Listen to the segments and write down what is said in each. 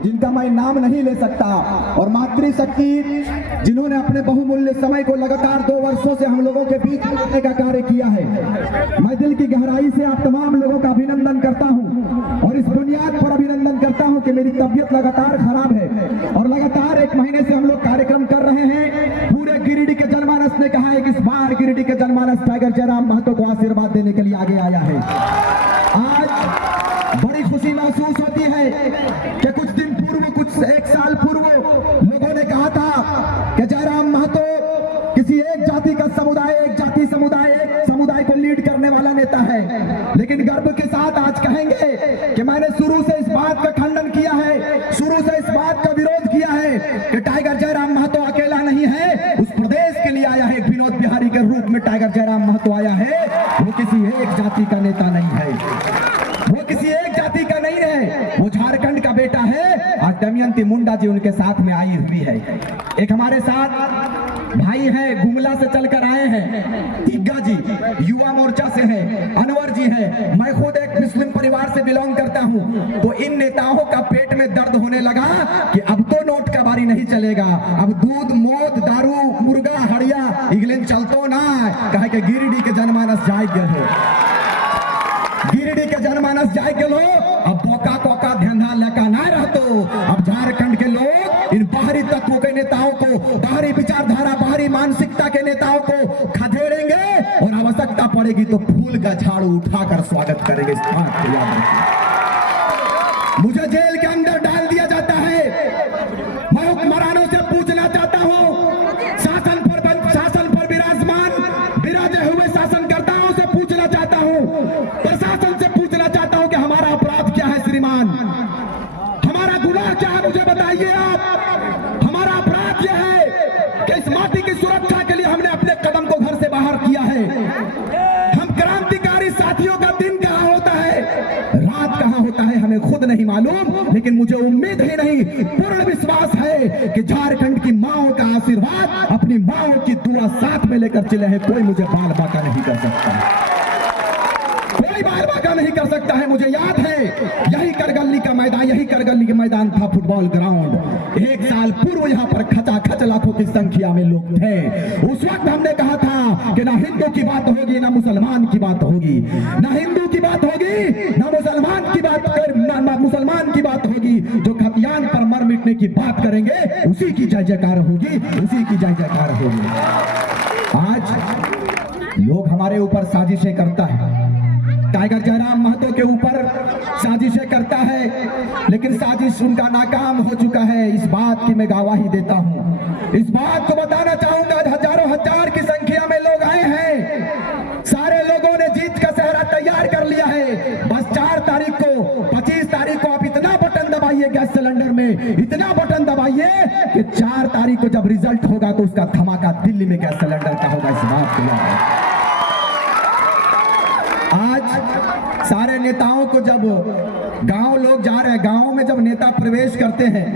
जिनका मैं नाम नहीं ले सकता, और मातृशक्ति जिन्होंने अपने बहुमूल्य समय को लगातार 2 वर्षों से हम लोगों के बीच रखने का कार्य किया है। मैं दिल की गहराई से आप तमाम लोगों का अभिनंदन करता हूं, और इस बुनियाद पर अभिनंदन करता हूं कि मेरी तबीयत लगातार खराब है और लगातार 1 महीने से हम लोग कार्यक्रम कर रहे हैं। पूरे गिरिडीह के जनमानस ने कहा है कि इस बार गिरिडीह के जनमानस टाइगर जयराम महतो को आशीर्वाद देने के लिए आगे आया है। आज बड़ी खुशी महसूस होती है कि कुछ दिन पूर्व, कुछ 1 साल पूर्व लोगों ने कहा था कि जयराम महतो किसी एक जाति का समुदाय, एक जाति समुदाय, एक समुदाय को लीड करने वाला नेता है। लेकिन गर्व के साथ आज कहेंगे कि मैंने शुरू से इस बात का खंडन किया है, शुरू से इस बात का विरोध किया है कि टाइगर जयराम महतो अकेला नहीं है, उस प्रदेश के लिए आया है। विनोद बिहारी के रूप में टाइगर जयराम महतो आया है। वो किसी एक जाति का नेता नहीं है, वो किसी एक जाति का नहीं है, वो झारखंड का बेटा है। आज दमयंती मुंडा जी उनके साथ में आई हुई है। एक हमारे साथ भाई हैं, गुमला से चलकर आए हैं, तिग्गा जी युवा मोर्चा से हैं, अनवर जी हैं। मैं खुद एक मुस्लिम परिवार से बिलोंग करता हूं। तो इन नेताओं का पेट में दर्द होने लगा कि अब तो नोट का बारी नहीं चलेगा, अब दूध, मौत, दारू, मुर्गा, हड़िया इगलेन चलतो ना, कहे कि गिरिडीह के जनमानस जाग गए, गिरिडीह के जनमानस जाग गए। अब बोका कोका धंधा लगा ना रहतो। अब झारखंड के लोग इन बाहरी तत्वों के नेताओं को, बाहरी विचारधारा, बाहरी मानसिकता के नेताओं को खदेड़ेंगे, और आवश्यकता पड़ेगी तो फूल का झाड़ू उठाकर स्वागत करेंगे। इस बात को याद रखिए। मुझे जेल के अंदर डाल दिया जाता है। मैं हुक्मरानों से पूछना चाहता हूं, शासन पर विराजे हुए शासनकर्ताओं से पूछना चाहता हूं, प्रशासन से पूछना चाहता हूं कि हमारा अपराध क्या है श्रीमान, हमारा गुनाह क्या है, मुझे बताइए आप। हमारा अपराध यह है कि इस माटी की सुरक्षा के लिए हमने अपने कदम को घर से बाहर किया है। हम क्रांतिकारी साथियों का दिन कहां होता है, रात कहां होता है, हमें खुद नहीं मालूम। लेकिन मुझे उम्मीद ही नहीं, पूर्ण विश्वास है कि झारखंड की माओं का आशीर्वाद, अपनी माओं की दुआ साथ में लेकर चले हैं। कोई मुझे बाल बाका नहीं कर सकता, कोई बाल बाका नहीं कर सकता है। मुझे याद है यही करगली का मैदान, यही करगली का मैदान था, फुटबॉल ग्राउंड। 1 साल पूर्व यहाँ पर खचाखच लाखों की संख्या में लोग थे। उस वक्त हमने कहा था कि ना हिंदू की बात होगी, ना मुसलमान की बात होगी, ना हिंदू की बात होगी, ना मुसलमान की बात मुसलमान की बात होगी। जो खतियान पर मर मिटने की बात करेंगे, उसी की जय जयकार होगी, उसी की जय जयकार होगी। आज लोग हमारे ऊपर साजिशें करता है, टाइगर जयराम महतो के ऊपर साजिशें करता है, लेकिन साजिश उनका नाकाम हो चुका है। इस बात की मैं गवाही देता हूं, इस बात को बताना चाहूंगा। हजारों हजार की संख्या में लोग आए हैं, सारे लोगों ने जीत का सेहरा तैयार कर लिया है। बस 4 तारीख को, 25 तारीख को आप इतना बटन दबाइए गैस सिलेंडर में, इतना बटन दबाइए कि 4 तारीख को जब रिजल्ट होगा तो उसका धमाका दिल्ली में गैस सिलेंडर का होगा। इस बात को याद। आज सारे नेताओं को, जब गांव लोग जा रहे हैं, गांव में जब नेता प्रवेश करते हैं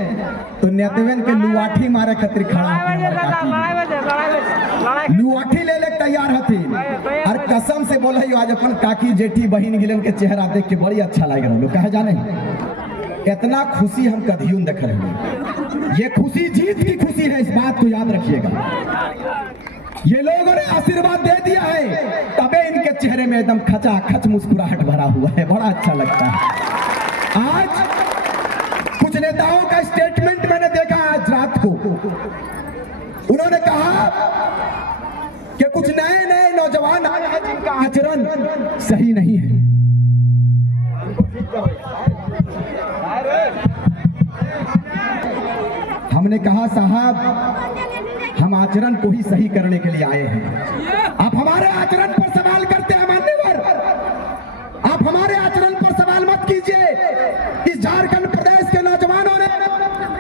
तो नेतवन के लुआठी मारे खतरी खड़ा, लुआठी ले तैयार हथी। और कसम से बोला आज अपन काकी जेठी बहन गिलन के चेहरा देख के बड़ी अच्छा लग रहा है। कहे जाने इतना खुशी हम कभी देख रहे हैं। ये खुशी जीत की खुशी है, इस बात को याद रखिएगा। ये लोगों ने आशीर्वाद दे दिया है, तबे इनके चेहरे में एकदम खचाखच मुस्कुराहट भरा हुआ है, बड़ा अच्छा लगता है। आज कुछ नेताओं का स्टेटमेंट मैंने देखा आज रात को, उन्होंने कहा कि कुछ नए नए नौजवान आए हैं जिनका आचरण सही नहीं है। हमने कहा साहब, हम आचरण को ही सही करने के लिए आए हैं। आप हमारे आचरण पर सवाल करते हैं मान्यवर, आप हमारे आचरण पर सवाल मत कीजिए। इस झारखंड प्रदेश के नौजवानों ने,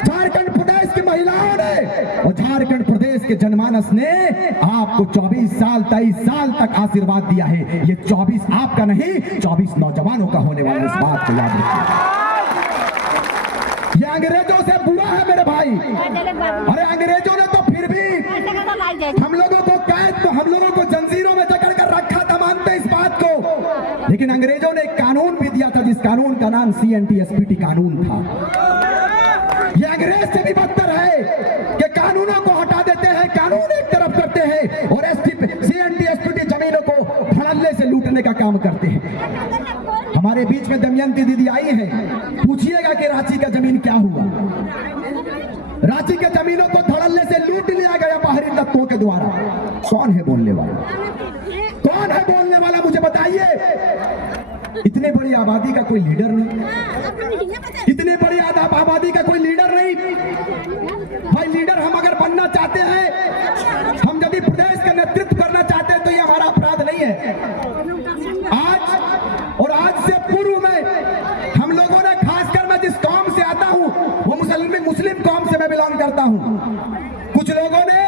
झारखंड प्रदेश की महिलाओं ने और झारखंड प्रदेश के जनमानस ने आपको 24 साल 23 साल तक आशीर्वाद दिया है। ये 24 आपका नहीं, 24 नौजवानों का होने वाला। इस बात को याद रखिए। ये अंग्रेजों से बुरा है मेरे भाई। अरे अंग्रेजों ने तो फिर भी हम लोगों को कैद, तो हम लोगों को जंजीरों में जकड़ कर रखा था, मानते इस बात को। लेकिन अंग्रेजों ने एक कानून भी दिया था, जिस कानून का नाम CNTSPT कानून था। ये अंग्रेज से भी बदतर है कि कानूनों को हटा देते हैं, कानून एक तरफ करते हैं और सीएनटी एसपीटी जमीनों को धड़ल्ले से लूटने का काम करते हैं। हमारे बीच में दमयंती दीदी आई है, पूछिएगा कि रांची का जमीन क्या हुआ। रांची के जमीनों को धड़ल्ले से लूट लिया गया बाहरी तत्वों के द्वारा। कौन है बोलने वाला? कौन है बोलने वाला? मुझे बताइए। इतने बड़ी आबादी का कोई लीडर नहीं, इतने बड़ी आबादी का कोई लीडर नहीं। भाई लीडर हम अगर बनना चाहते हैं, हम यदि प्रदेश का नेतृत्व करना चाहते हैं तो ये हमारा अपराध नहीं है। आज और आज से पूर्व में हम लोगों ने, खासकर मैं जिस कौम से आता हूं वो मुस्लिम कौम से मैं बिलोंग करता हूं, कुछ लोगों ने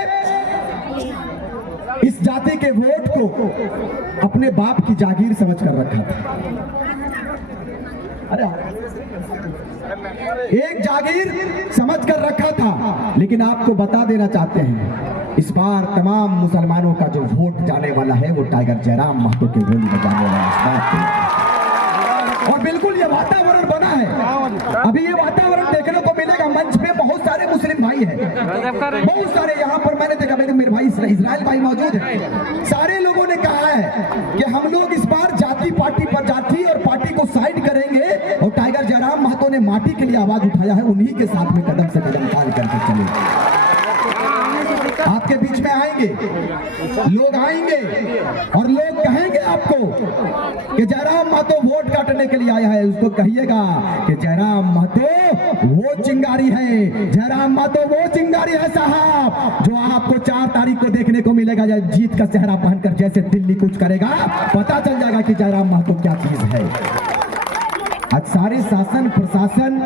इस जाति के वोट को अपने बाप की जागीर समझकर रखा था। अरे एक जागीर समझकर रखा था। लेकिन आपको बता देना चाहते हैं, इस बार तमाम मुसलमानों का जो वोट जाने वाला है वो टाइगर जयराम महतो के गोली में जाने वाला है इस बात। और बिल्कुल ये वातावरण बना है। अभी ये वातावरण देखने को मिलेगा। मंच पे बहुत सारे मुस्लिम भाई हैं, बहुत सारे यहाँ पर मैंने देखा, मेरे भाई इजराइल भाई मौजूद है। सारे लोगों ने कहा है कि हम लोग इस बार जाति पार्टी पर, जाति और पार्टी को साइड करेंगे और टाइगर जयराम महतो ने माटी के लिए आवाज उठाया है, उन्हीं के साथ में कदम से कदम ताल करके चले। आपके बीच में आएंगे लोग, आएंगे और लोग कहेंगे आपको कि जयराम महतो वोट काटने के लिए आया है। उसको कहिएगा कि जयराम महतो वो चिंगारी है, जयराम महतो वो चिंगारी है साहब, जो आपको 4 तारीख को देखने को मिलेगा। जब जीत का चेहरा पहनकर जैसे दिल्ली कुछ करेगा, पता चल जाएगा कि जयराम महतो क्या चीज है। आज सारे शासन प्रशासन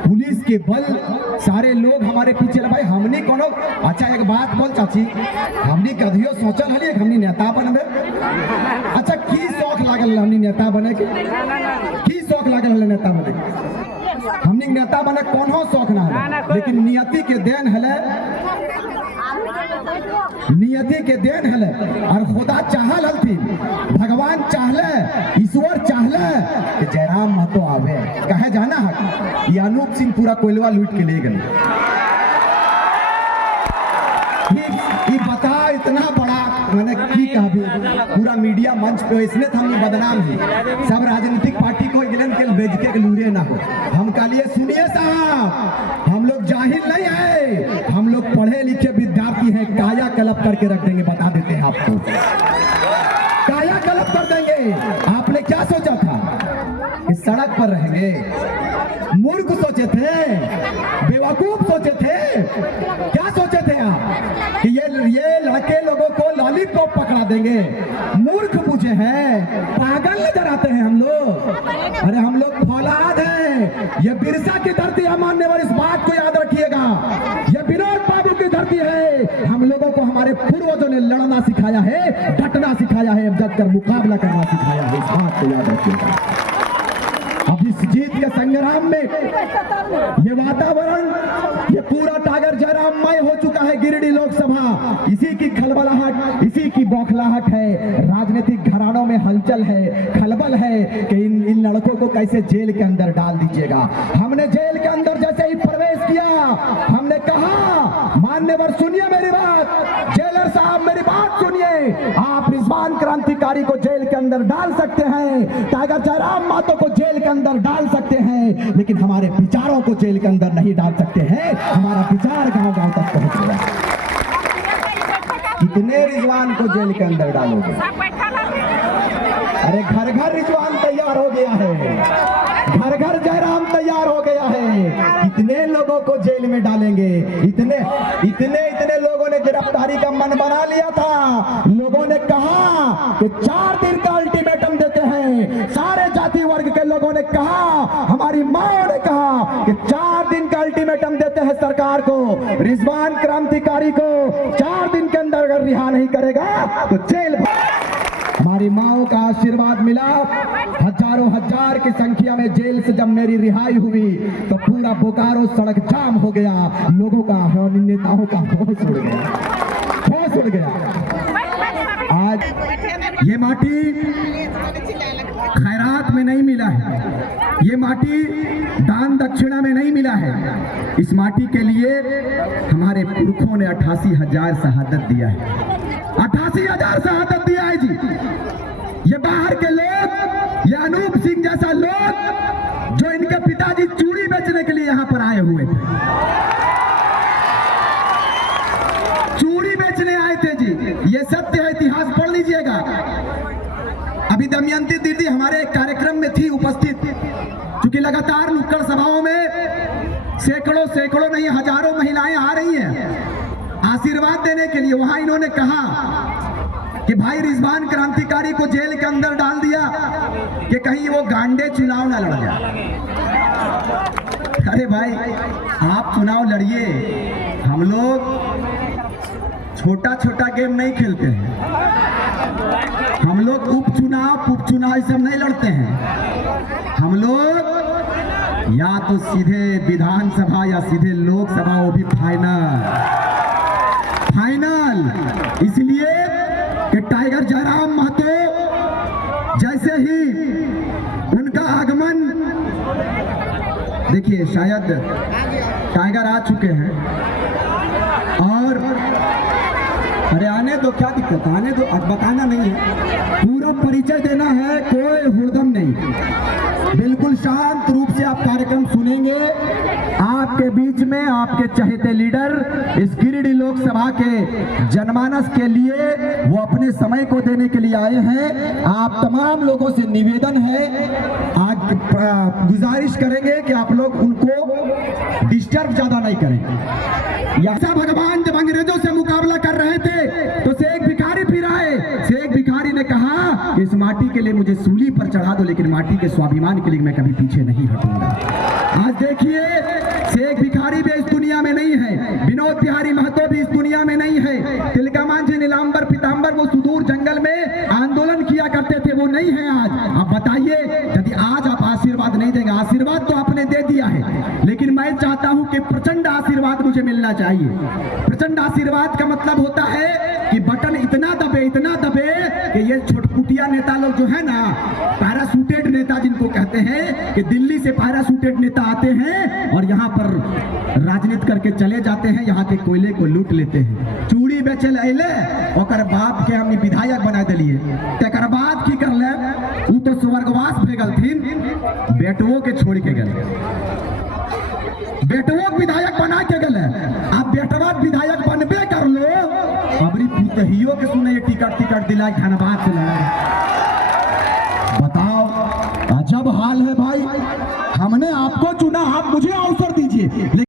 पुलिस के बल सारे लोग हमारे पीछे। भाई हमने कोनो, अच्छा एक बात बोल चाची, हमने कभियो सोचल हलिए हमने नेता बनबे? अच्छा की शौक लागल हमने नेता बने के? की शौक लागल हले नेता बने? हमने नेता बने कोनो शौक ना है, लेकिन नियति के देन हले, नियति के देन हले। और खुदा चाहल हलथी, भगवान चाहले, ईश्वर चाहले कि जयराम महतो आवे। कहे जाना है ये अनूप सिंह पूरा कोयलवा लूट के ले गए। ये बता इतना बड़ा मैंने की कहा भी पूरा मीडिया मंच पे, इसने तो हमने बदनाम ही सब राजनीतिक पार्टी को गिलन के बेच के लूरे ना हो। हम का लिए सुनिए साहब, हम लोग जाहिल नहीं है, हम लोग पढ़े लिखे विद्यार्थी हैं। काया कलप करके रख देंगे, बता देते हैं आपको, काया कलप कर देंगे। आपने क्या सोचा था कि सड़क पर रहेंगे? मूर्ख सोचे थे, बेवकूफ सोचे थे, क्या सोचे थे आप कि ये लड़के लोगों को लॉलीपॉप पकड़ा देंगे? मूर्ख पूछे हैं, पागल नजर आते हैं हम लोग। अरे हम लोग फौलाद हैं, ये बिरसा की धरती है मानने वाली, इस बात को याद रखिएगा। ये विनोद बाबू की धरती है। हम लोगों को हमारे पूर्वजों ने लड़ना सिखाया है, डटना सिखाया है, डट कर मुकाबला करना सिखाया है, इस बात को याद रखिएगा। अब इस जीत के संग्राम में ये वातावरण, ये पूरा टाइगर जयराममय हो चुका है। गिरिडीह लोकसभा इसी की खलबलाहट, इसी की बौखलाहट है। राजनीतिक घरानों में हलचल है, खलबल है कि इन लड़कों को कैसे जेल के अंदर डाल दीजिएगा। हमने जेल के अंदर जैसे ही प्रवेश किया, हमने कहा मान्यवर सुनिए मेरी बात, जेलर साहब मेरी बात सुनिए, आप रिजवान क्रांतिकारी को जेल के अंदर डाल सकते हैं, टाइगर जयराम महतो को जेल के अंदर डाल सकते हैं, लेकिन हमारे विचारों को जेल के अंदर नहीं डाल सकते हैं। हमारा विचार गांव गांव तक पहुंच गया। कितने रिजवान को जेल के अंदर डालोगे? अरे घर घर रिजवान तैयार हो गया है, घर घर जयराम तैयार हो गया है। कितने लोगों को जेल में डालेंगे? इतने इतने इतने लोगों ने गिरफ्तारी का मन बना लिया था। लोगों ने कहा कि 4 दिन का अल्टीमेटम देते हैं। सारे जाति वर्ग के लोगों ने कहा, हमारी माओ ने कहा कि 4 दिन का अल्टीमेटम देते हैं सरकार को, रिजवान क्रांतिकारी को 4 दिन के अंदर अगर रिहा नहीं करेगा तो जेल। हमारी माओ का आशीर्वाद मिला, हजारों हजार की संख्या में जेल से जब मेरी रिहाई हुई तो पूरा बोकारो सड़क जाम हो गया। लोगों का, नेताओं का होश उड़ गया, होश उड़ गया। आज ये माटी खैरात में नहीं मिला है, ये माटी दान दक्षिणा में नहीं मिला है। इस माटी के लिए हमारे पुरखों ने 88,000 शहादत दिया है, 88,000 शहादत दिया है जी। ये बाहर के लोग, ये अनूप सिंह जैसा लोग जो इनके पिताजी चूड़ी बेचने के लिए यहाँ पर आए हुए थे, चूड़ी बेचने आए थे जी। ये सत्य है, इतिहास पढ़ लीजिएगा। अभी दमयंती दीदी हमारे कार्यक्रम में थी उपस्थित, क्योंकि लगातार नुक्कड़ सभाओं में सैकड़ों नहीं हजारों महिलाएं आ रही हैं आशीर्वाद देने के लिए। वहां इन्होंने कहा कि भाई रिजवान क्रांतिकारी को जेल के अंदर डाल दिया कि कहीं वो गांडे चुनाव ना लड़ जाए। अरे भाई, आप चुनाव लड़िए, हम लोग छोटा छोटा गेम नहीं खेलते हैं, हम लोग उपचुनाव ये सब नहीं लड़ते हैं। हम लोग या तो सीधे विधानसभा या सीधे लोकसभा, वो भी फाइनल। इसलिए कि टाइगर जयराम महतो जैसे ही उनका आगमन, देखिए शायद टाइगर आ चुके हैं और अरे आने दो, क्या दिक्कत, आने दो, अब बताना नहीं है, पूरा परिचय देना है, कोई हुड़दम नहीं, बिल्कुल शांत रूप से आप कार्यक्रम सुनेंगे। आपके बीच में आपके चहेते लीडर इस गिरिडीह लोकसभा के जनमानस के लिए वो अपने समय को देने के लिए आए हैं। आप तमाम लोगों से निवेदन है, आज गुजारिश करेंगे कि आप लोग उनको डिस्टर्ब ज्यादा नहीं करें। ऐसा भगवान जब अंग्रेजों से मुकाबला कर रहे थे तो शेख भिखारी फिर आए। शेख भिखारी ने कहा कि इस माटी के लिए मुझे सूली पर चढ़ा दो, लेकिन माटी के स्वाभिमान के लिए मैं कभी पीछे नहीं हटूंगा। आज देखिए, शेख भिखारी भी इस दुनिया में नहीं है, विनोद बिहारी महतो भी इस दुनिया में नहीं है, तिलका मांझी नीलांबर पीतांबर वो सुदूर जंगल में आंदोलन किया करते थे, वो नहीं है आज। अब बताइए, यदि आज आप आशीर्वाद नहीं देंगे, आशीर्वाद तो आपने दे दिया है, लेकिन मैं चाहता हूं कि प्रचंड आशीर्वाद मुझे मिलना चाहिए। प्रचंड आशीर्वाद का मतलब होता है कि बटन इतना दबे कि ये छोटपुटिया नेता लोग जो है ना, पैराशूटेड नेता जिनको कहते हैं, कि दिल्ली से पैराशूटेड नेता आते हैं और यहाँ पर राजनीति करके चले जाते हैं, यहाँ के कोयले को लूट लेते हैं। चूड़ी बेचल अले और बाप के हमने विधायक बना दिलिए, तकर बाद की कर ले, वो तो स्वर्गवास भेगलथिन, बेटवों के छोड़ के गए, बेटवों विधायक बना के गए। आप बेटवा विधायक बनबे कर लो, अबरी पुतहियों के सुने टिकट दिलाए धनबाद से लड़ाए। बताओ, अजब हाल है भाई। हमने आपको चुना, आप मुझे अवसर दीजिए।